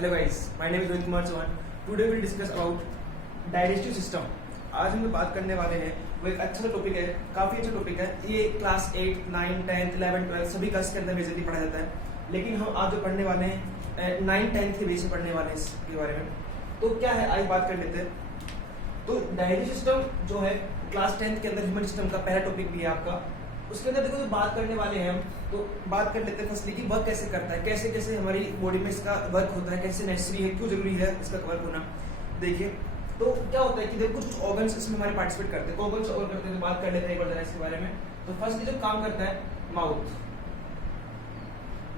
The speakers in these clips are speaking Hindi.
Hello guys, my name is Rohit Kumar Chauhan. Today we will discuss about digestive system. आज हम बात करने वाले हैं, वो एक अच्छा टॉपिक है, काफी अच्छा टॉपिक है। ये क्लास 8, 9, 10, 11, 12 सभी क्लास के अंदर मेजरली पढ़ा जाता है, लेकिन हम आज जो पढ़ने वाले हैं 9, 10 के बेस पे पढ़ने वाले हैं इसके बारे में। तो क्या है, आज बात कर लेते हैं। तो डाइजेस्टिव सिस्टम जो है क्लास 10 के अंदर ह्यूमन सिस्टम का पहला टॉपिक भी है आपका। उसके अंदर देखो जो बात करने वाले हैं हम, तो बात कर लेते हैं फर्स्टली कि वर्क कैसे करता है, कैसे कैसे हमारी बॉडी में इसका वर्क होता है, कैसे नेसेसरी है, क्यों जरूरी है इसका वर्क होना। देखिए तो क्या होता है कि देखो कुछ ऑर्गन्स इसमें हमारे पार्टिसिपेट करते हैं। कौन कौन से ऑर्गन करते हैं, तो बात कर लेते हैं एक बार जरा इसके बारे में। तो फर्स्टली जो काम करता है माउथ।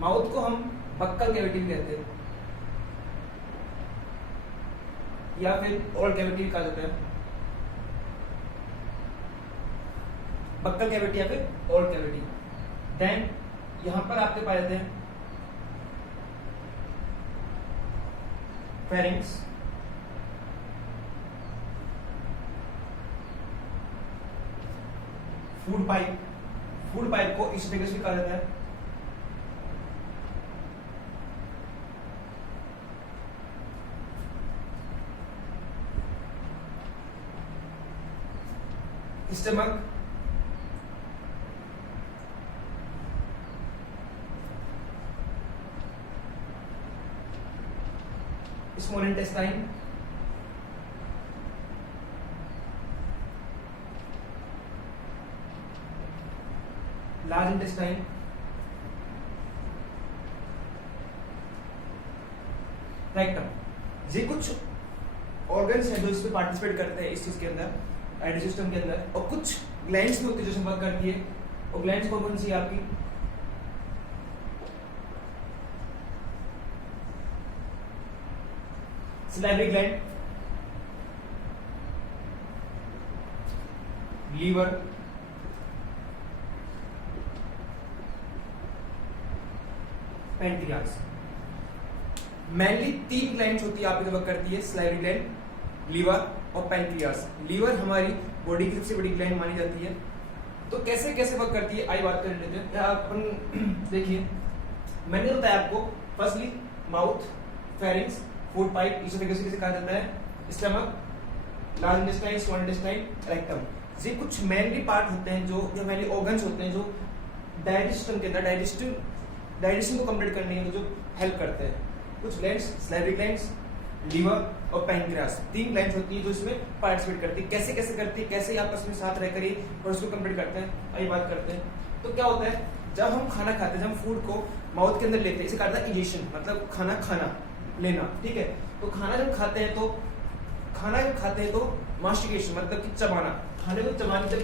माउथ को हम बक्कल कैविटी भी कहते हैं या फिर ओरल कैविटी कहा जाता है। बक्कल कैविटी या फिर ओरल कैविटी। देन यहां पर आपके पाए जाते हैं pharynx, food pipe. Food pipe को इसोफेगस भी कहा जाता है। Stomach, small intestine, large intestine, rectum. ये कुछ ऑर्गन्स हैं जो इस पे पार्टिसिपेट करते हैं इस चीज के अंदर, डाइजेस्टिव सिस्टम के अंदर। और कुछ ग्लैंड्स भी होती है जो वर्क करती है। और ग्लैंड्स कौन कौन सी है आपकी? Salivary gland, liver, pancreas. Mainly 3 glands होती है आपकी जो वर्क करती है, सलाइवरी ग्लैंड, लीवर और पेंक्रियास। लीवर हमारी बॉडी की सबसे बड़ी ग्लैंड मानी जाती है। तो कैसे कैसे वर्क करती है आई बात कर लेते हैं अपन। देखिए मैंने बताया आपको, firstly mouth, pharynx, food pipe, oesophagus किसे कहा जाता है, stomach, large intestine, small intestine, rectum. ये कुछ मेनली पार्ट होते हैं जो मेनली ऑर्गन्स होते हैं जो डाइजेशन के अंदर डाइजेशन को कंप्लीट करने में जो हेल्प करते हैं। कुछ ग्लैंड्स, सलाइवरी ग्लैंड्स, लीवर और पैंक्रियास, 3 ग्लैंड्स होती है जो इसमें पार्टिसिपेट करती है। कैसे कैसे करती है, कैसे आपस में साथ रहकर ही और उसको कंप्लीट करते हैं, आइए बात करते हैं। तो क्या होता है, जब हम खाना खाते हैं, जब हम फूड को माउथ के अंदर लेते हैं, इसे कहा जाता है इजेशन, मतलब खाना लेना, ठीक है। तो खाना जब खाते हैं तो मास्टिकेशन मतलब कि चबाना। खाने को जब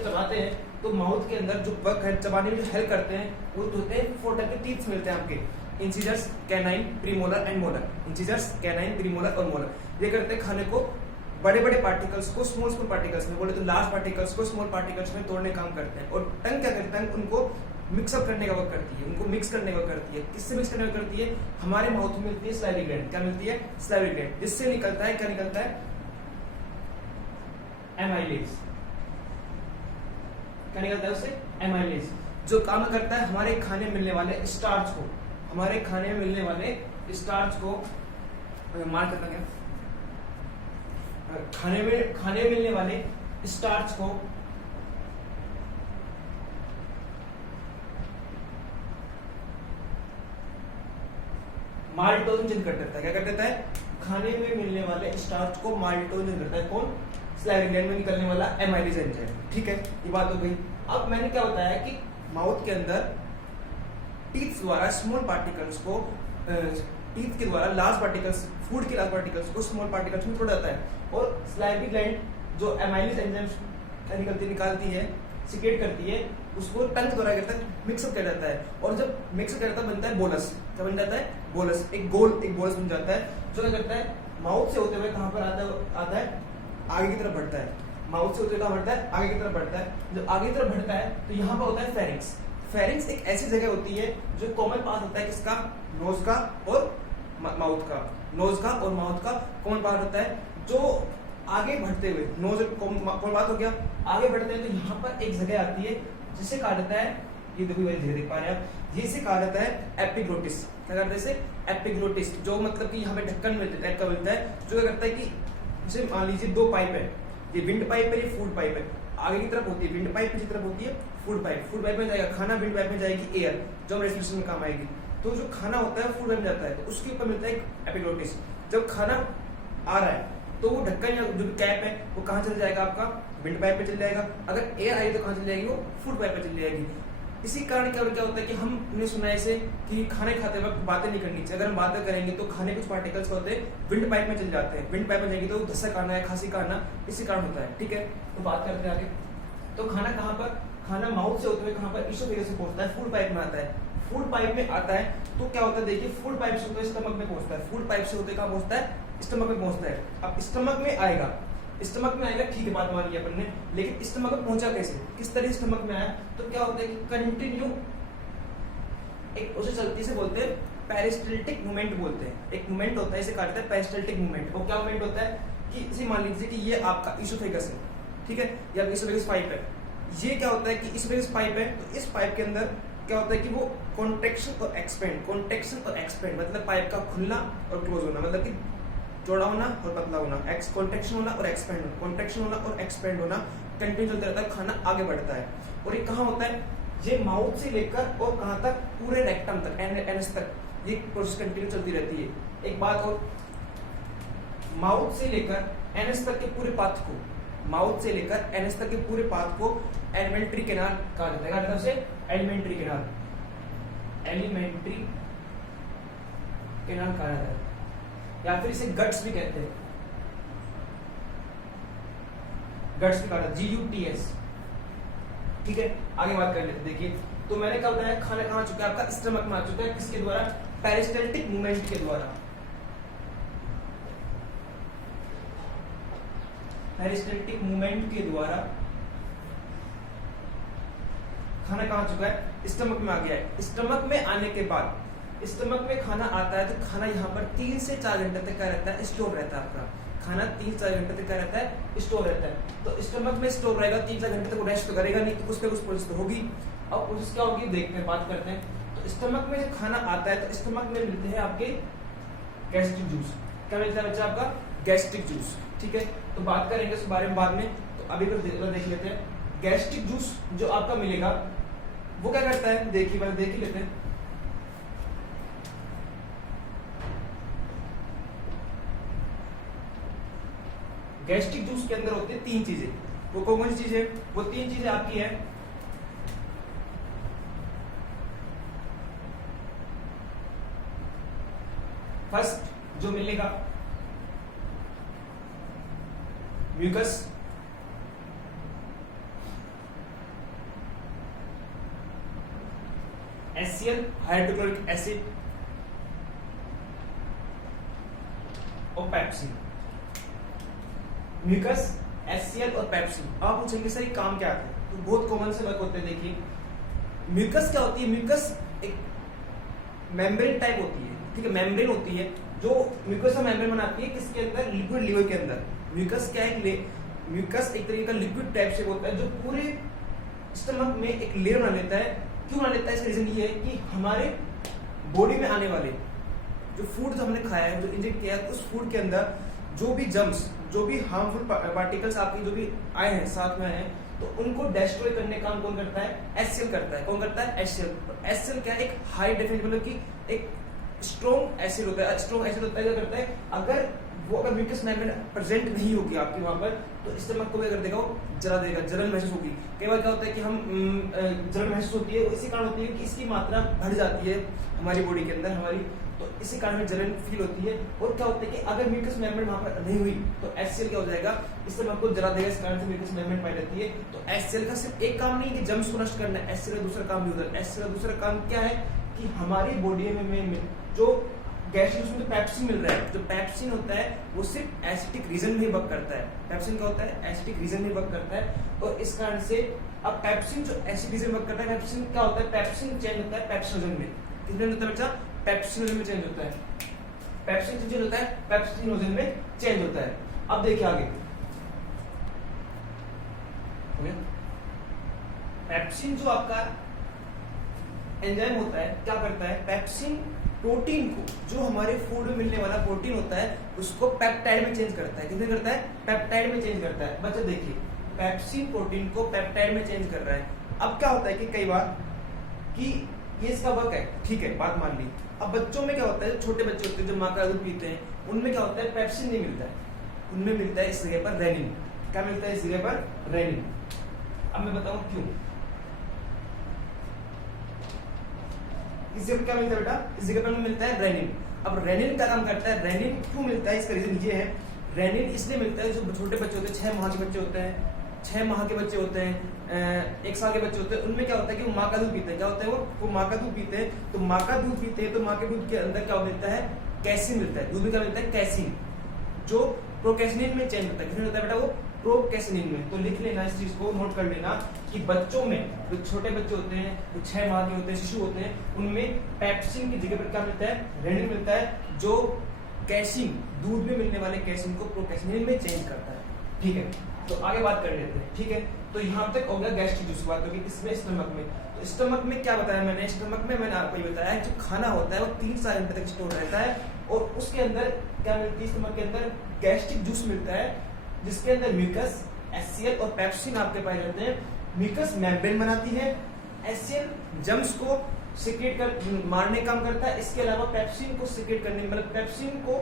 चबाते हैं तो माउथ के अंदर जो वर्क है, चबाने में जो हेल्प करते हैं, वो होते हैं 4 टाइप के टीथ्स मिलते हैं आपके, incisors, canine, premolar and molar. Incisors, canine, premolar और मोलर। ये करते हैं खाने को बड़े बड़े पार्टिकल्स को स्मॉल पार्टिकल्स में, बोले तो लार्ज पार्टिकल्स को स्मॉल पार्टिकल्स में तोड़ने का काम करते हैं। और टंग क्या करता है, उनको मिक्सअप करने का वर्क करती है, उनको मिक्स करने का करती है। किससे मिक्स करने का करती है? हमारे माउथ में मिलती है सलाइवरी ग्लैंड। क्या मिलती है? Salivary gland. जिससे निकलता है, क्या निकलता है? एमाइलेज। क्या निकलता है उससे? एमाइलेज, जो काम करता है हमारे खाने में मिलने वाले स्टार्च को, मार करता क्या, खाने में मिलने वाले स्टार्च को माल्टोजन कर देता है। क्या कर देता है? खाने में मिलने वाले स्टार्च को माल्टोजन करता है। कौन? सलाइवरी ग्लैंड में निकलने वाला एमाइलेज एंजाइम, ठीक है। ये बात हो गई। अब मैंने क्या बताया कि माउथ के अंदर टीथ द्वारा स्मॉल पार्टिकल्स को, टीथ के द्वारा लार्ज पार्टिकल्स, फूड के लार्ज पार्टिकल्स को स्मॉल पार्टिकल्स में तोड़ा जाता है। और सलाइवरी ग्लैंड जो एमाइलेज एंजाइम निकालती है, सिक्रेट करती है, उसको टंग द्वारा करता है, मिक्सअप कर जाता है। और जब मिक्सअप करता है बनता है बोलस। क्या बन जाता है? बोलस। एक बोलस बन जाता है, जो क्या करता है, माउथ से होते हुए कहां पर आता है? आगे की तरफ बढ़ता है। माउथ से होते हुए कहां बढ़ता है? आगे की तरफ बढ़ता है। जब आगे की तरफ बढ़ता है तो यहाँ पर होता है फेरिंक्स। फेरिंक्स एक ऐसी जगह होती है जो कॉमन पार्ट होता है किसका? नोज का और माउथ का। नोज का और माउथ का कॉमन पार्ट होता है जो आगे बढ़ते हुए, नोज कौन बात हो गया, आगे बढ़ते हैं तो यहाँ पर एक जगह आती है जिसे कहा जाता है, ये देखो धीरे देख पा रहे हैं आप, जिसे कहा जाता है एपिग्लोटिस। क्या कहते हैं इसे? एपिग्लोटिस, जो मतलब कि यहाँ पे ढक्कन टाइप का मिलता है, जो क्या करता है कि जैसे मान लीजिए दो पाइप है, ये विंड पाइप है, ये फूड पाइप है, आगे की तरफ होती है विंड पाइप, पीछे तरफ होती है फूड पाइप। फूड पाइप में जाएगा खाना, विंड पाइप में जाएगी एयर, जो हम रेस्पिरेशन में काम आएगी। तो जो खाना होता है फूड पाइप में जाता है, तो उसके ऊपर मिलता है एक एपिग्लोटिस। जब खाना आ रहा है तो वो ढक्कन या जो कैप है वो कहाँ चल जाएगा, आपका विंड पाइप पे चल जाएगा। अगर एयर आई तो कहाँ चल जाएगी, वो फूड पाइप पे चल जाएगी। इसी कारण क्या होता है कि हमने सुना है इसे कि खाने खाते वक्त बातें नहीं करनी चाहिए। अगर हम बातें करेंगे तो खाने कुछ पार्टिकल्स होते हैं विंड पाइप में चल जाते हैं, विंड पाइप में जाएंगे तो धसक आना है, खांसी का आना, इसी कारण होता है। ठीक है, तो बात करते हैं आगे। तो खाना कहाँ पर, खाना माउथ से होते हुए कहाँ पर, ईसोफेगस से पहुंचता है, फूड पाइप में आता है। फूड पाइप में आता है तो क्या होता है, देखिए फूड पाइप से होते स्टमक में पहुंचता है, फूड पाइप से होते कहाँ पहुंचता है, स्टमक में पहुंचता है। अब स्टमक में आएगा, स्टमक में आएगा, ठीक है, बात मानी अपन ने, लेकिन स्टमक में पहुंचा कैसे, किस तरह स्टमक में आया, तो क्या होता है कि कंटिन्यू एक उसे चलती से बोलते हैं पेरिस्टल्टिक मूवमेंट बोलते हैं। एक मूवमेंट होता है, इसे कहते हैं पेरिस्टल्टिक मूवमेंट। वो क्या मूवमेंट होता है कि इसे मान लीजिए कि ये आपका ईसोफेगस है, ठीक है, या ईसोफेगस पाइप है। ये क्या होता है कि ईसोफेगस पाइप है, तो इस पाइप के अंदर क्या होता है कि वो कॉन्ट्रैक्शन और एक्सपेंड, कॉन्ट्रैक्शन और एक्सपेंड, मतलब पाइप का खुलना और क्लोज होना, मतलब कि चौड़ा होना और पतला होना, कॉन्ट्रैक्शन होना और एक्सपेंड होना, कॉन्ट्रैक्शन होना और एक्सपेंड होना कंटिन्यू चलता रहता है, खाना आगे बढ़ता है। और ये कहाँ होता है, ये माउथ से लेकर और कहाँ तक, पूरे रेक्टम तक, एनस तक, ये प्रोसेस कंटिन्यू चलती रहती है। एक बात और, माउथ से लेकर एनस तक के पूरे पाथ को, माउथ से लेकर एनस तक के पूरे पाथ को एलिमेंट्री कैनाल कहा जाता है। क्या कहते हैं, एलिमेंट्री कैनाल, एलिमेंट्री कैनाल कहा जाता है, या फिर इसे गट्स भी कहते हैं, गट्स भी कहा जाता है, GUTS। ठीक है, आगे बात कर लेते। देखिए, तो मैंने कहा बताया खाना कहाँ आ चुका है, आपका स्टमक में आ चुका है, किसके द्वारा, पेरिस्टल्टिक मूवमेंट के द्वारा, पेरिस्टल्टिक मूवमेंट के द्वारा खाना कहाँ आ चुका है, स्टमक में आ गया है। स्टमक में आने के बाद, स्टमक में खाना आता है तो खाना यहाँ पर 3 से 4 घंटे तक क्या रहता है, स्टोर रहता है। आपका खाना 3 से 4 घंटे तक क्या रहता है, स्टोर रहता है। तो स्टमक में स्टोर रहेगा 3-4 घंटे तक, रेस्ट तो करेगा नहीं, तो उसके कुछ प्रोसेस तो होगी। अब प्रोसेस क्या होगी देखते हैं, बात करते हैं। तो स्टमक में जब खाना आता है तो स्टमक में मिलते हैं आपके गैस्ट्रिक जूस। क्या मिलता है बच्चा, आपका गैस्ट्रिक जूस। ठीक है, तो बात करेंगे इस बारे में बाद में, तो अभी देख लेते हैं। गैस्ट्रिक जूस जो आपका मिलेगा वो क्या करता है, देखिए पहले देख ही लेते हैं। गैस्ट्रिक जूस के अंदर होते हैं 3 चीजें। वो कौन सी चीजें, वो 3 चीजें आपकी है, फर्स्ट जो मिलेगा म्यूकस, HCl हाइड्रोक्लोरिक एसिड और पेप्सिन। म्यूकस, HCl और पेप्सिन। आप पूछेंगे सर ये काम क्या है, तो बहुत कॉमन से वर्क होते हैं। देखिए म्यूकस क्या होती है, म्यूकस एक मेम्ब्रेन टाइप होती है, ठीक है, मेम्ब्रेन होती है जो म्यूकस का मेम्ब्रेन बनाती है, किसके अंदर, लिक्विड लीवर के अंदर। म्यूकस क्या है, म्यूकस एक तरीके का लिक्विड टाइप से होता है जो पूरे स्टमक में एक लेयर बना लेता है। क्यों बना लेता है, इसका रीजन ये है कि हमारे बॉडी में आने वाले जो फूड जो हमने खाया है, जो इंजेक्ट किया है, उस फूड के अंदर जो भी जर्म्स, जो भी हार्मफुल पार्टिकल्स आपकी जो भी आए हैं, साथ में आए हैं, तो उनको डिस्ट्रॉय करने का काम कौन करता है, HCl करता है। कौन करता है, HCl। HCl क्या है, एक हाई डेफिनेशन, मतलब कि एक स्ट्रॉन्ग एसिड होता है। स्ट्रॉन्ग एसिड होता है, क्या करता है, अगर वो अगर म्यूकस मेम्ब्रेन प्रेजेंट नहीं होगी आपके वहां पर, तो स्टमक को क्या कर देगा, वो जला देगा, जलन महसूस होगी। कई बार क्या होता है कि हम जलन महसूस होती है, इसी कारण होती है कि इसकी मात्रा बढ़ जाती है हमारी बॉडी के अंदर हमारी, तो इसी कारण में जलन फील होती है। और क्या होता है कि अगर म्यूकस मेम्ब्रेन वहां पर नहीं हुई तो HCl क्या हो जाएगा, स्टमक को जला देगा, इस कारण से म्यूकस मेम्ब्रेन पाई जाती है। तो HCl का सिर्फ एक काम नहीं है कि जर्म्स को नष्ट करना है, HCl का दूसरा काम भी होता है। HCl का दूसरा काम क्या है कि हमारी बॉडी में जो गैस्ट्रिक जूस में तो पेप्सिन मिल रहा है, जो पेप्सिन होता है वो सिर्फ एसिटिक रीजन में वर्क करता है। पेप्सिन क्या होता है, एसिटिक रीजन में वर्क करता है, और इस कारण से अब पेप्सिन जो एसिड रीजन वर्क करता है, पेप्सिन क्या होता है, पेप्सिन चेंज होता है पेप्सिनोजन में। किसमें होता है बच्चा, पेप्सिनोजन में चेंज होता है। पेप्सिन चेंज होता है, पेप्सिनोजन में चेंज होता है। अब देखिए आगे, पेप्सिन जो आपका एंजाइम होता है क्या करता है, पेप्सिन प्रोटीन को, जो हमारे फूड में मिलने वाला प्रोटीन होता है, उसको पेप्टाइड में चेंज करता है। किसमें करता है? पेप्टाइड में चेंज करता है। बच्चे देखिए, पेप्सिन प्रोटीन को पेप्टाइड में चेंज कर रहा है। अब क्या होता है कि कई बार कि ये इसका वर्क है, ठीक है, बात मान ली। अब बच्चों में क्या होता है, छोटे बच्चे होते हैं जो माँ का दूध पीते हैं, उनमें क्या होता है, पेप्सिन नहीं मिलता है, उनमें मिलता है इस जगह पर रेनिन। क्या मिलता है इस जगह पर? रेनिन। अब मैं बताऊं क्यों। इस जगह क्या मिलता है बेटा? इस जगह पर मिलता है रेनिन। अब रेनिन का काम करता है, रेनिन क्यों मिलता है, इसका रीजन ये है, रेनिन इसलिए मिलता है, जो छोटे बच्चे होते हैं, 6 माह के बच्चे होते हैं, 6 माह के बच्चे होते हैं, 1 साल के बच्चे होते हैं, उनमें क्या होता है कि वो माँ का दूध पीते हैं। क्या होता है? वो माँ का दूध पीते हैं। तो माँ का दूध पीते हैं तो माँ के दूध के अंदर क्या मिलता है? कैसीन मिलता है। दूध में क्या मिलता है? कैसीन, जो प्रोकैसिनिन में चेंज होता है। किसमें होता है बेटा? वो प्रोकैसिनिन में। तो लिख लेना इस चीज को, नोट कर लेना कि बच्चों में, जो छोटे बच्चे होते हैं, जो 6 माह के होते हैं, शिशु होते हैं, उनमें पेप्सिन की जगह पर क्या मिलता है? रेनिन मिलता है, जो कैसीन, दूध में मिलने वाले कैसीन को प्रोकैसिनिन में चेंज करता है। ठीक है, तो आगे बात कर लेते हैं। ठीक है, तो यहाँ तक हो गया गैस्ट्रिक जूस की बात होगी। किसमें? स्टमक में। तो स्टमक में क्या बताया मैंने? स्टमक में मैंने आपको ये बताया जो खाना होता है वो 3-4 घंटे तक स्टोर रहता है, और उसके अंदर क्या मिलती है? स्टमक के अंदर गैस्ट्रिक जूस मिलता है, जिसके अंदर म्यूकस, एचसीएल और पेप्सिन आपके पाए जाते हैं। म्यूकस मेम्ब्रेन बनाती है, एचसीएल जर्म्स को सिक्रेट कर मारने काम करता है, इसके अलावा पेप्सिन को सिक्रेट करने, मतलब पेप्सिन को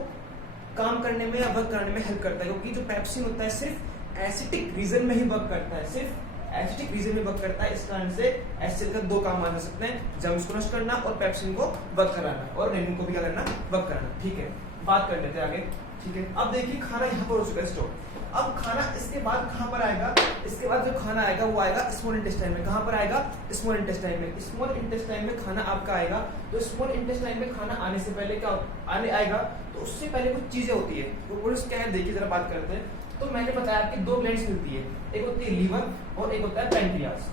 काम करने में या वर्क करने में हेल्प करता है, क्योंकि जो पेप्सिन होता है सिर्फ एसिटिक रीजन में ही वर्क करता है, सिर्फ एसिटिक रीजन में वर्क करता है। इस कारण से एचसीएल का 2 काम आ सकते हैं, जर्म्स को नष्ट करना और पेप्सिन को वर्क कराना, और रेनिन को भी क्या करना? वर्क कराना। ठीक है, बात कर लेते हैं आगे। ठीक है, अब देखिए खाना यहाँ पर हो चुका है स्टोर। अब खाना इसके बाद कहां पर आएगा? इसके बाद जो खाना आएगा वो आएगा स्मॉल इंटेस्टाइन में। कहां पर आएगा? स्मॉल इंटेस्टाइन में। स्मॉल इंटेस्टाइन में खाना आपका आएगा। तो स्मॉल इंटेस्टाइन में खाना आने से पहले क्या आने आएगा, तो उससे पहले कुछ चीजें होती है, वो क्या है देखिए जरा बात करते हैं। तो मैंने बताया कि 2 ग्लैंड्स मिलती है, एक होती है लीवर और एक होता है पैंक्रियास।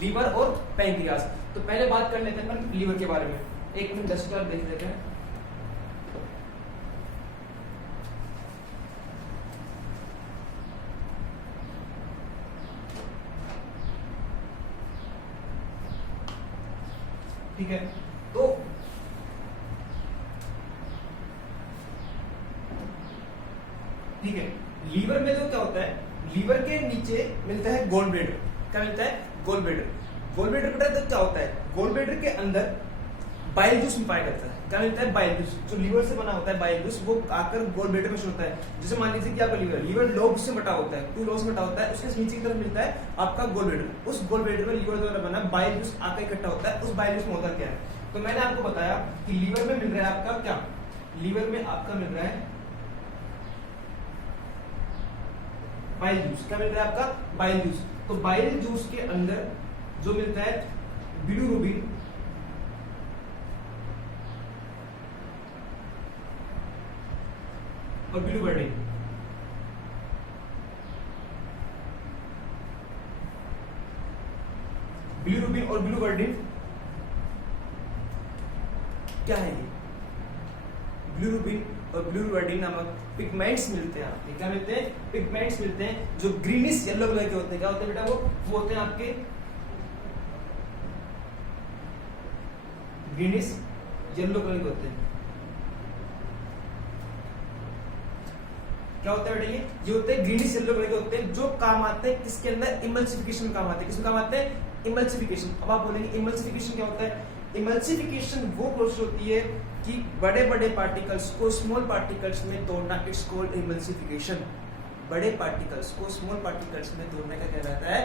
लीवर और पैंक्रियास। तो पहले बात कर लेते हैं लीवर के बारे में। 1 मिनट 10 मिनट देख लेते हैं। ठीक है, तो ठीक है, लीवर में तो क्या होता है, लीवर के नीचे मिलता है गोल ब्लेडर। क्या मिलता है? Gall bladder. गोल ब्लेडर पता है तो क्या होता है? गोल ब्लेडर के अंदर बाइल जूस पाया जाता है। क्या मिलता है? Bile juice. जो लीवर से बना होता है बाइल जूस, वो आकर गोल ब्लेडर में होता है। जैसे मान लीजिए कि आपका लीवर लोब से बटा होता है, 2 लोब से बटा होता है, उसके नीचे की तरफ मिलता है आपका गोल ब्लेडर। उस गोल ब्लेडर में लीवर द्वारा बना बाइल जूस आकर इकट्ठा होता है। उस बाइल जूस में होता क्या है? तो मैंने आपको बताया कि लीवर में मिल रहा है आपका क्या? लीवर में आपका मिल रहा है बाइल जूस। क्या मिल रहा है आपका? Bile juice. तो बाइल जूस के अंदर जो मिलता है बिलिरुबिन और बिलिवर्डिन। बिलिरुबिन और बिलिवर्डिन क्या है? ये बिलिरुबिन और बिलिवर्डिन नामक पिगमेंट्स मिलते हैं आपके। क्या मिलते हैं? पिगमेंट्स मिलते हैं, जो ग्रीनिश येलो कलर के होते हैं। क्या होते हैं बेटा? वो होते हैं आपके ग्रीनिश येलो कलर के होते हैं। क्या होता है बेटा? ये होते हैं ग्रीनिश येलो कलर के होते हैं, जो काम आते हैं किसके अंदर? इमल्सिफिकेशन काम आते हैं। किसमें काम आते हैं? इमल्सिफिकेशन। अब आप बोलेंगे इमल्सिफिकेशन क्या होता है? इमल्सिफिकेशन वो प्रोसेस होती है कि बड़े बड़े पार्टिकल्स को स्मॉल पार्टिकल्स में तोड़ना। It's called emulsification. बड़े पार्टिकल्स को स्मॉल पार्टिकल्स में तोड़ने का कहलाता है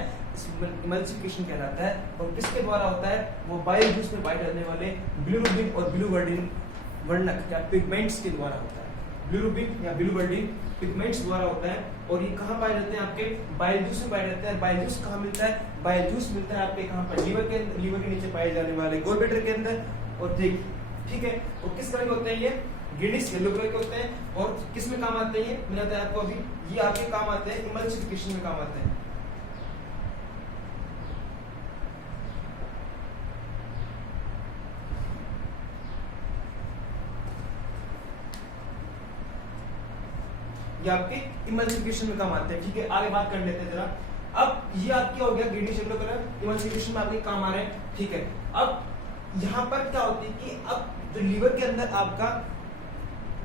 इमल्सिफिकेशन कहलाता है। और किसके द्वारा होता है? वो बाइल जूस में पाए जाने वाले बिलिरुबिन और बिलिवर्डिन वर्णक या पिगमेंट्स के द्वारा होता है। बिलिरुबिन या बिलिवर्डिन पिगमेंट्स द्वारा होता है। और ये कहाँ पाए जाते हैं? आपके बाइल जूस में पाए जाते हैं। बाइल जूस कहाँ मिलता है? बाइल जूस मिलता है आपके कहाँ पर? लीवर के नीचे पाए जाने वाले गोल ब्लेडर के अंदर। और ठीक है, और किस तरह के होते हैं? ये ग्रीनिश येलो कलर के होते हैं। और किस में काम आते हैं? ये मैंने बताया आपको अभी, ये आपके काम आते हैं इमल्सिफिकेशन में काम आते हैं। ये आपके इमल्सिफिकेशन में काम आते हैं। ठीक है, आगे बात कर लेते हैं जरा। अब ये आपके हो गया ग्रीनिश येलो कलर, इमल्सिफिकेशन में आपके काम आ रहे हैं। ठीक है, अब यहाँ पर क्या होती है कि अब जो लीवर के अंदर आपका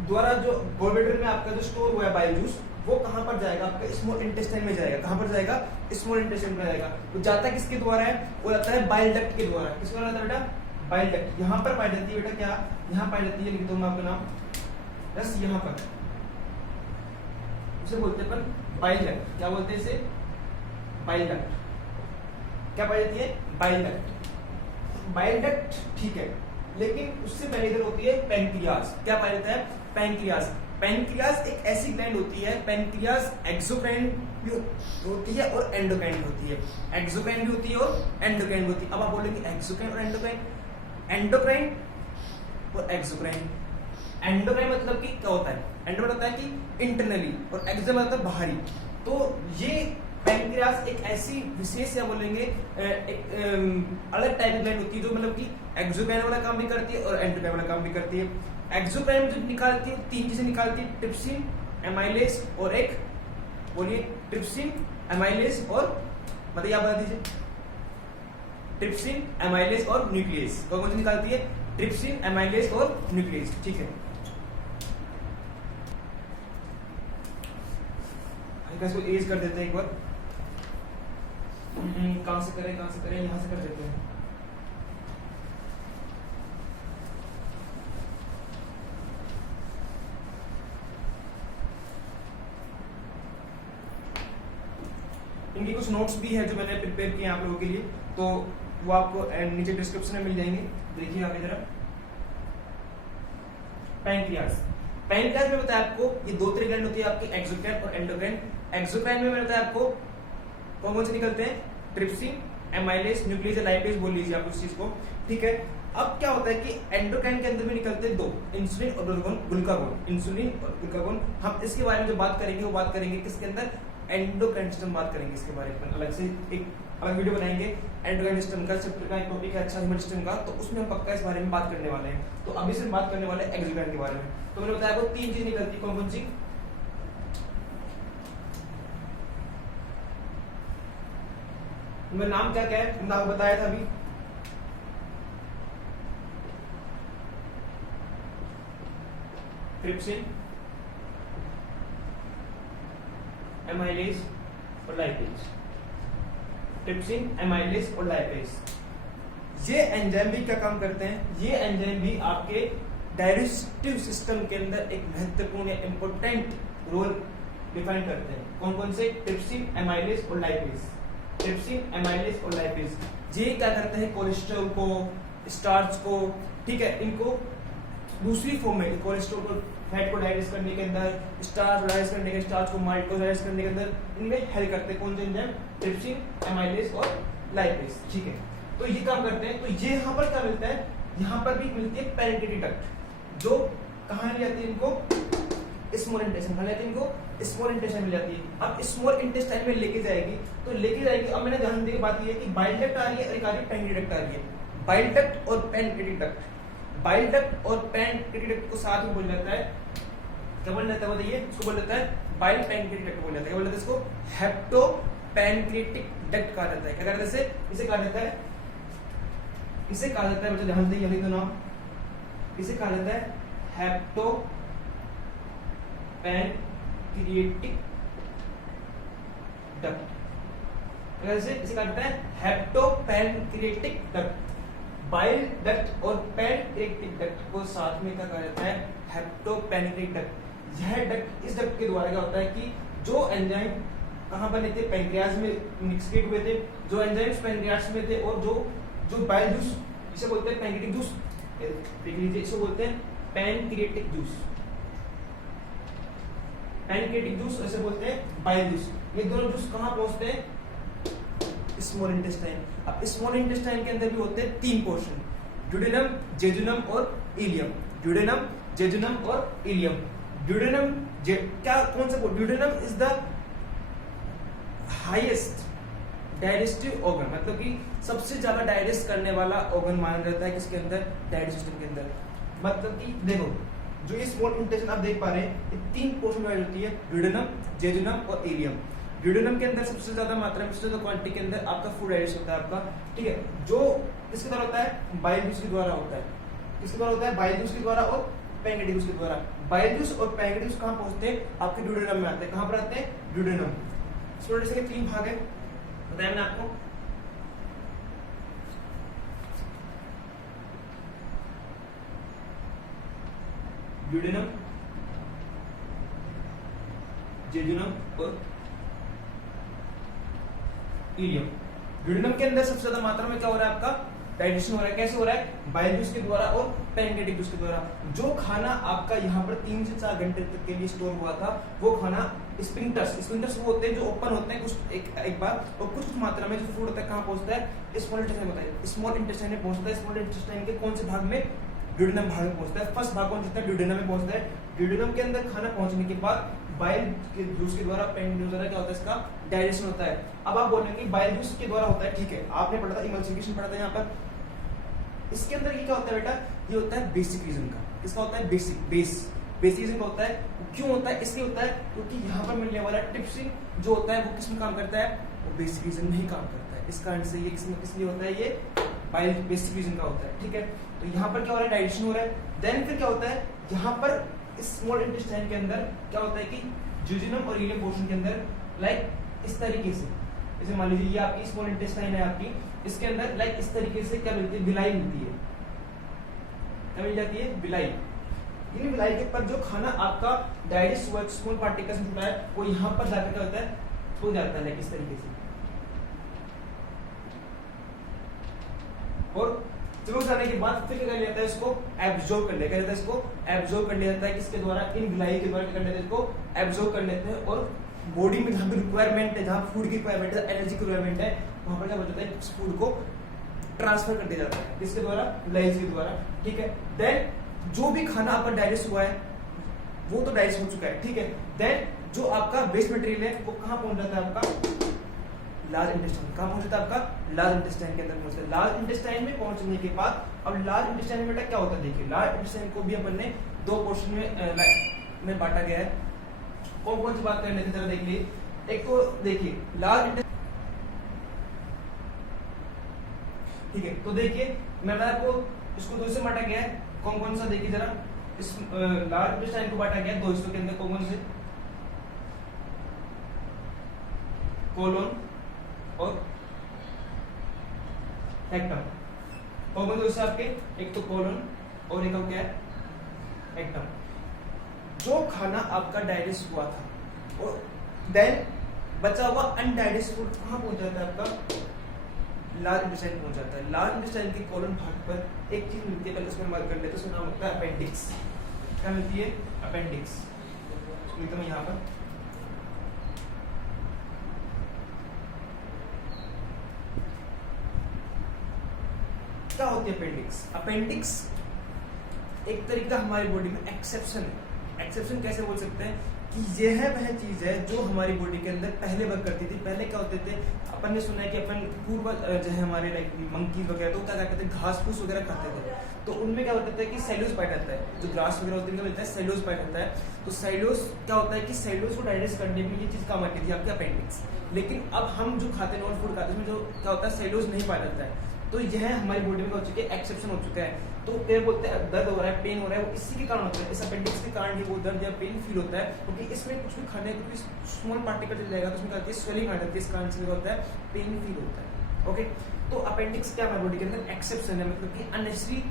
द्वारा जो गॉलब्लैडर में आपका जो स्टोर हुआ है बाइल जूस, वो कहां पर जाएगा? आपका स्मॉल इंटेस्टाइन में जाएगा। कहां पर जाएगा? स्मॉल इंटेस्टाइन में जाएगा। वो जाता किसके द्वारा है? वो जाता है बाइल डक्ट के द्वारा। किसके द्वारा जाता है बेटा? Bile duct. यहाँ पर पाई जाती है बेटा, क्या यहाँ पाई जाती है? लिख दो मैं आपका नाम, बस यहाँ पर उसे बोलते हैं अपन बाइल डक्ट। क्या बोलते हैं इसे? Bile duct. क्या पाई जाती है? Bile duct. बाइल डक्ट ठीक है, लेकिन उससे पहले इधर होती है पैनक्रियाज। क्या पाया जाता है? पैनक्रियाज। पैनक्रियाज एक ऐसी ग्लैंड होती है, पैनक्रियाज एक्सोक्राइन भी होती है और एंडोक्राइन भी होती है। एक्सोक्राइन भी होती है और एंडोक्राइन भी होती है। अब आप बोलेंगे एक्सोक्राइन और एंडोक्राइन, एंडोक्राइन और एक्सोक्राइन। एंडोक्राइन मतलब कि क्या होता है? एंडोक्राइन होता है कि इंटरनली, और एक्सो मतलब बाहरी। तो ये पैनक्रियाज एक ऐसी विशेष, या बोलेंगे एक अलग टाइप की ग्लैंड होती है जो मतलब कि एक्सोक्राइन वाला काम भी करती है और एंडोक्राइन वाला काम भी करती है। एक्सोक्राइन जो निकालती है, तीन चीजें निकालती है, ट्रिप्सिन, एमाइलेज और एक, बोलिए, ट्रिप्सिन, एमाइलेज और, मतलब आप बता दीजिए, ट्रिप्सिन, एमाइलेज और न्यूक्लियस। कौन कौन सी निकालती है? ट्रिप्सिन, एमाइलेज और न्यूक्लियस। ठीक है, इसको एज कर देते हैं एक बार। कहां से करें, कहां से करें? यहां से कर देते हैं। इनकी कुछ नोट्स भी है जो मैंने प्रिपेयर किए आप लोगों के लिए, तो वो आपको नीचे डिस्क्रिप्शन में मिल जाएंगे। देखिए आगे जरा। पैनक्रियाज। पैनक्रियाज में बताया आपको ये दो तरह ग्लैंड होती है आपकी, एक्सोक्राइन और एंडोक्राइन। एक्सोक्राइन में मैंने बताया आपको कौन कौन से निकलते हैं? ट्रिप्सिन, एमाइलेज, न्यूक्लियस, लाइपेज बोल लीजिए आप उस चीज को। ठीक है, अब क्या होता है कि एंडोक्राइन के अंदर भी निकलते हैं दो, इंसुलिन और ग्लूकागोन। इंसुलिन और ग्लूकागोन, हम इसके बारे में जो बात करेंगे वो बात करेंगे किसके अंदर? एंडोक्राइन सिस्टम बात करेंगे इसके बारे में। अलग से एक अलग वीडियो बनाएंगे एंडोक्राइन सिस्टम का, चैप्टर का एक टॉपिक है अच्छा ह्यूमन सिस्टम का, तो उसमें हम पक्का इस बारे में बात करने वाले हैं। तो अभी से बात करने वाले हैं एक्सोक्राइन के बारे में। तो मैंने बताया आपको तीन चीज निकलती, कौन कौन सी? उनका नाम क्या क्या है? मैंने आपको बताया था अभी। ट्रिप्सिन, एमाइलेज और लाइपेज। ट्रिप्सिन, एमाइलेज और लाइपेज। ये एंजाइम भी क्या काम करते हैं? ये एंजाइम भी आपके डाइजेस्टिव सिस्टम के अंदर एक महत्वपूर्ण या इंपॉर्टेंट रोल डिफाइन करते हैं। कौन कौन से? ट्रिप्सिन, एमाइलेज और लाइपेज। ट्रिप्सिन, एमाइलेज और लाइपेज ये क्या करते हैं? कोलेस्ट्रॉल को, स्टार्च को, ठीक है, इनको दूसरी फॉर्म में, कोलेस्ट्रॉल को, फैट को डाइजेस्ट करने के अंदर, स्टार्च को डाइजेस्ट करने के, स्टार्च को, माल्ट को डाइजेस्ट करने के अंदर इनमें हेल्प करते हैं। कौन से एंजाइम? ट्रिप्सिन, एमाइलेज और लाइपेज। ठीक है, तो ये काम करते हैं। तो ये यहाँ पर क्या मिलता है? यहाँ पर भी मिलती है पेनिट्रेटिव डक्ट, जो कहाँ ले जाती है इनको? Small intestine. कहाँ ले जाती है इनको? स्मॉल इंटेस्टाइन मिल जाती है। अब स्मॉल इंटेस्टाइन में लेके जाएगी, तो लेके जाएगी। अब मैंने ध्यान देने की बात ये है कि बाइल डक्ट आ रही है और एक आ रही है पेनिट्रेटिव डक्ट आ रही है। बाइल डक्ट और पेनिट्रेटिव डक्ट, बाइल डक्ट और पेनिट्रेटिव डक्ट को साथ में बोल जाता है, क्या बोल जाता है बताइए? इसको बोल जाता है बाइल पेनिट्रेटिव डक्ट बोल जाता है। क्या बोल जाता है इसको? हेप्टो पेनक्रिएटिक डक्ट कहा जाता है। क्या कहते हैं इसे? कहा जाता है, इसे कहा जाता है, बच्चे ध्यान दें, यही तो नाम, इसे कहा जाता है हेप्टो पेनक्रिएटिक डक्ट। इसे कहा जाता है हेप्टो पेनक्रिएटिक डक्ट। बाइल डक्ट और पेनक्रिएटिक डक्ट को साथ में क्या कहा जाता है? हेप्टो पेनक्रिएटिक डक्ट। यह डक्ट, इस डक्ट के द्वारा क्या होता है कि जो एंजाइम कहाँ बने थे? पैनक्रियाज में निक्सकेट हुए थे, जो एंजाइम्स पैनक्रियाज में थे, और जो बाइल जूस, इसे बोलते हैं पैनक्रिएटिक जूस, देख लीजिए, इसको बोलते हैं पैनक्रिएटिक जूस। पैनक्रिएटिक जूस ऐसे बोलते हैं बाइल जूस। ये दोनों जूस कहाँ पहुंचते हैं? Small intestine. अब स्मॉल इंटेस्टाइन के अंदर भी होते हैं तीन पोर्शन, ड्यूडेनम, जेजुनम और इलियम। ड्यूडेनम, जेजुनम और इलियम। ड्यूडेनम क्या, कौन सा? Duodenum is the highest digestive organ, मतलब कि सबसे ज्यादा डाइजेस्ट करने वाला ऑर्गन माना जाता है किसके अंदर? डाइजेस्टिव सिस्टम के अंदर। मतलब कि देखो, जो ये स्मॉल इंटेस्टाइन आप देख पा रहे हैं, ये तीन पोर्शन डिवाइड होती है, ड्यूडेनम, जेजुनम और इलियम। ड्यूडेनम के अंदर सबसे ज्यादा मात्रा में, सबसे ज्यादा क्वांटिटी के अंदर आपका फूड डाइजेस्ट होता है आपका, ठीक है, जो किसके द्वारा होता है? बाइल जूस के द्वारा होता है। किसके द्वारा होता है, बाइल जूस के द्वारा और पैंक्रियाटिक जूस के द्वारा। बाइल जूस और पैंक्रियाटिक जूस कहाँ पहुंचते हैं, आपके ड्यूडेनम में आते हैं। कहाँ पर आते हैं, ड्यूडेनम। स्टूडेंट्स के 3 भाग है, बताया मैंने आपको। ड्यूडेनम, जेजुनम और इलियम। ड्यूडेनम के अंदर सबसे ज्यादा मात्रा में क्या हो रहा है, आपका डाइजेशन हो रहा है। कैसे हो रहा है, बाइल जूस के द्वारा और पैंक्रियाटिक जूस के द्वारा। जो खाना आपका यहाँ पर 3 से 4 घंटे तक के लिए स्टोर हुआ था, वो खाना स्पिंक्टर्स वो होते हैं जो ओपन होते हैं कुछ एक बार, और कुछ मात्रा में जो फूड होता है कहाँ पहुंचता है, स्मॉल इंटेस्टाइन होता है, स्मॉल इंटेस्टाइन में पहुंचता है। स्मॉल इंटेस्टाइन के कौन से भाग में, ड्यूडेनम भाग में पहुंचता है। फर्स्ट भाग कौन सा है, ड्यूडेनम में पहुंचता है। ड्यूडेनम के अंदर खाना पहुंचने के बाद बाइल के जूस के द्वारा, पैंक्रियाटिक द्वारा क्या होता है, इसका डाइजेशन होता है। अब आप बोलेंगे बाइल जूस के द्वारा होता है, ठीक है, आपने पढ़ा था इमल्सिफिकेशन पढ़ा था यहाँ पर। इसके अंदर ये क्या होता है बेटा, ये होता है बेसिक रीजन का। इसका होता है बेसिक रीजन का होता है। क्यों होता है, इसलिए होता है क्योंकि यहाँ पर मिलने वाला टिप्सिन जो होता है वो किसमें काम करता है, वो बेसिक रीजन में ही काम करता है। इसका आंसर ये किसलिए होता है, ये बाइल बेसिक रीजन का होता है, ठीक है। तो यहाँ पर क्या हो रहा है, डाइजेशन हो रहा है। देन फिर क्या होता है, यहाँ पर स्मॉल इंटेस्टाइन के अंदर क्या होता है कि ज्यूजिनम और इलियम पोर्शन के अंदर लाइक इस तरीके से, जैसे मान लीजिए ये आपकी स्मॉल इंटेस्टाइन है आपकी, इसके अंदर लाइक इस तरीके से क्या मिलती है, बिलाई मिलती है। क्या मिल जाती है, बिलाई। इन बिलाई के पर जो खाना आपका डाइजेस्ट हुआ स्मॉल पार्टिकल्स में जुड़ा है, वो यहाँ पर जाकर क्या होता है, हो जाता है लाइक इस तरीके से। और जब जाने के बाद फिर क्या कर लेता है, इसको एब्जॉर्ब कर लेता है, इसको एब्जॉर्ब कर लिया जाता है। किसके द्वारा, इन बिलाई के द्वारा क्या कर लेते हैं, इसको एब्जॉर्ब कर लेते हैं। और बॉडी में जहाँ पे रिक्वायरमेंट है, जहाँ फूड की रिक्वायरमेंट है, एनर्जी की रिक्वायरमेंट है, वहां पर क्या हो जाता है, इस फूड को ट्रांसफर कर दिया जाता है। किसके द्वारा, लाइज के द्वारा, ठीक है। देन जो भी खाना आपका डाइजेस्ट हुआ है वो तो डाइजेस्ट हो चुका है, ठीक है। देन जो आपका वेस्ट मटेरियल है वो कहाँ पहुंच जाता है, आपका लार्ज इंटेस्टाइन। कहाँ पहुंच जाता है, आपका लार्ज इंटेस्टाइन के अंदर पहुंचता है। लार्ज इंटेस्टाइन में पहुंचने के बाद अब लार्ज इंटेस्टाइन में बेटा क्या होता है, देखिए लार्ज इंटेस्टाइन को भी अपन ने 2 पोर्शन में बांटा गया है। कौन कौन सी बात करने की तरह देख लीजिए। एक तो देखिए लार्ज, ठीक है, तो देखिए मैंने आपको इसको 2 से बांटा गया है। कौन कौन सा देखिए जरा, इस लार्ज इंटेस्टाइन को बांटा गया है 2 हिस्सों के अंदर। कौन कौन से, कोलोन और रेक्टम। कौन कौन से आपके, एक तो कोलोन और एक क्या है, रेक्टम। जो खाना आपका डाइजेस्ट हुआ था और देन बचा हुआ अनडाइजेस्ट फूड कहाँ पहुंच जाता है, आपका लार्ज इंटेस्टाइन पहुंच जाता है। लार्ज इंटेस्टाइन के कोलन भाग पर एक चीज मिलती है, पहले उसमें मार्क कर लेते हैं, उसका नाम होता है अपेंडिक्स। क्या मिलती है, अपेंडिक्स। लिखता हूं यहाँ पर, क्या होती है अपेंडिक्स। अपेंडिक्स एक तरीका हमारी बॉडी में एक्सेप्शन है। एक्सेप्शन कैसे बोल सकते हैं कि यह वह चीज है जो हमारी बॉडी के अंदर पहले वर्क करती थी। पहले क्या होते थे, अपन ने सुना है कि अपन पूर्वज जो है हमारे लाइक मंकीज वगैरह, तो क्या करते थे, घास फूस वगैरह खाते थे। तो उनमें क्या होता है कि सेल्यूलोज पाया जाता है, जो ग्रास वगैरह होते हैं मिलता है, सेल्यूलोज पाया जाता है। तो सेल्यूलोज क्या होता है कि सेल्यूलोज को डाइजेस्ट करने में ये चीज काम आती थी, आपकी अपेंडिक्स। लेकिन अब हम जो खाते हैं, नॉन फूड खाते हैं, उसमें जो क्या होता है, सेल्यूलोज नहीं पाया जाता है। तो यह हमारी बॉडी में हो चुकी है, एक्सेप्शन हो चुका है। तो क्या बोलते हैं, दर्द हो रहा है, पेन हो रहा है, वो इसी के कारण होता है, इस अपेंडिक्स के कारण ही वो दर्द या पेन फील होता है। क्योंकि इसमें कुछ भी खाने कुछ स्मॉल पार्टिकल चल जाएगा तो उसमें क्या होती है, स्वेलिंग आ जाती है, इस कारण से होता है, पेन फील होता है। ओके, तो अपेंडिक्स क्या हमारी बॉडी के अंदर एक्सेप्शन है, मतलब कि अननेसेसरी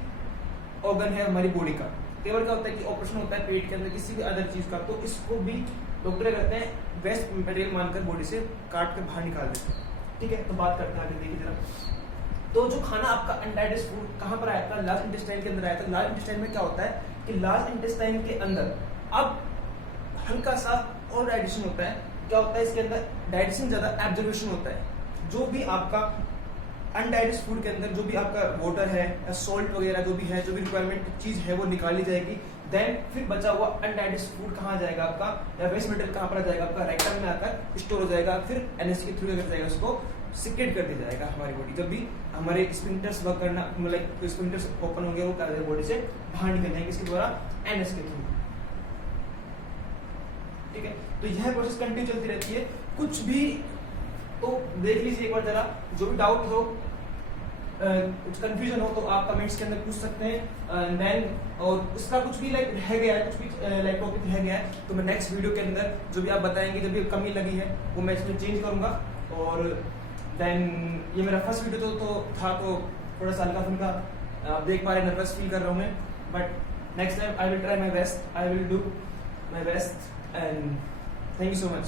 ऑर्गन है हमारी बॉडी का। केवल क्या होता है कि ऑपरेशन होता है पेट के अंदर किसी भी अदर चीज का, तो इसको भी डॉक्टर करते हैं वेस्ट मटेरियल मानकर बॉडी से काट के बाहर निकाल देते हैं। ठीक है, तो बात करते हैं आगे, देखिए जरा। तो जो खाना आपका अनडाइजेस्ट फूड कहाँ पर आया था, लार्ज इंटेस्टाइन के अंदर आया था। लार्ज इंटेस्टाइन में क्या होता है कि लार्ज इंटेस्टाइन के अंदर अब हल्का सा और डाइजेशन होता है। क्या होता है इसके अंदर, डाइजेशन ज्यादा, एब्जॉर्प्शन होता है। जो भी आपका अनडाइजेस्ट फूड के अंदर जो भी आपका वाटर है या सॉल्ट वगैरह जो भी है, जो भी रिक्वायरमेंट चीज है वो निकाली जाएगी। देन फिर बचा हुआ अनडाइजेस्ट फूड कहाँ जाएगा आपका, या वेस्ट मटेरियल कहाँ पर आ जाएगा आपका, रेक्टम में आकर स्टोर हो जाएगा। फिर एनएस के थ्रू क्या जाएगा, उसको सिक्रेट कर दिया जाएगा हमारी बॉडी। जब भी हमारे स्फिंक्टर्स वर्क करना, मतलब स्फिंक्टर्स ओपन होंगे, वो कर बॉडी से बाहर निकल जाएंगे, इसके द्वारा, एनएस के थ्रू। ठीक है, तो यह प्रोसेस कंटिन्यू चलती रहती है। कुछ भी तो देख लीजिए एक बार जरा, जो भी डाउट हो कुछ कंफ्यूजन हो तो आप कमेंट्स के अंदर पूछ सकते हैं। देन और उसका कुछ भी लाइक रह गया है, कुछ भी लाइक टॉपिक रह गया है तो मैं नेक्स्ट वीडियो के अंदर जो भी आप बताएंगे, जब भी कमी लगी है वो मैं इसमें चेंज करूंगा। और देन ये मेरा फर्स्ट वीडियो तो था, तो थोड़ा सा हल्का फुल्का आप देख पा रहे, नर्वस फील कर रहा हूँ मैं, but next time I will try my best, I will do my best and thank you so much.